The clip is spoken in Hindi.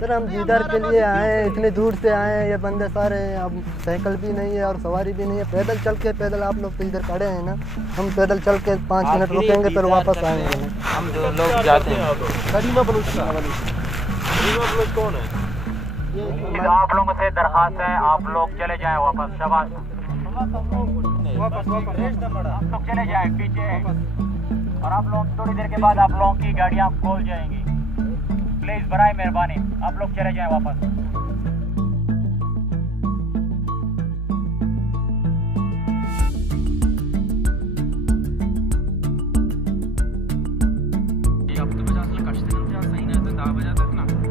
सर हम दीदार के लिए आए हैं, इतनी दूर से आए हैं, ये बंदे सारे हैं, अब साइकिल भी नहीं है और सवारी भी नहीं है, पैदल आप लोग तो इधर खड़े हैं ना, हम पैदल चल के 5 मिनट रुकेंगे फिर वापस आएंगे। हम जो लोग जाते हैं कौन है? आप लोगों से दरखास्त है, आप लोग चले जाएं वापस। शाबाश, आप लोग चले जाएं पीछे, और आप लोग थोड़ी देर के बाद आप लोगों की गाड़ियां खोल जाएंगी। प्लीज बराए मेहरबानी आप लोग चले जाएं वापस। अब तो 50 kaçtı? 10 sene daha bacak na.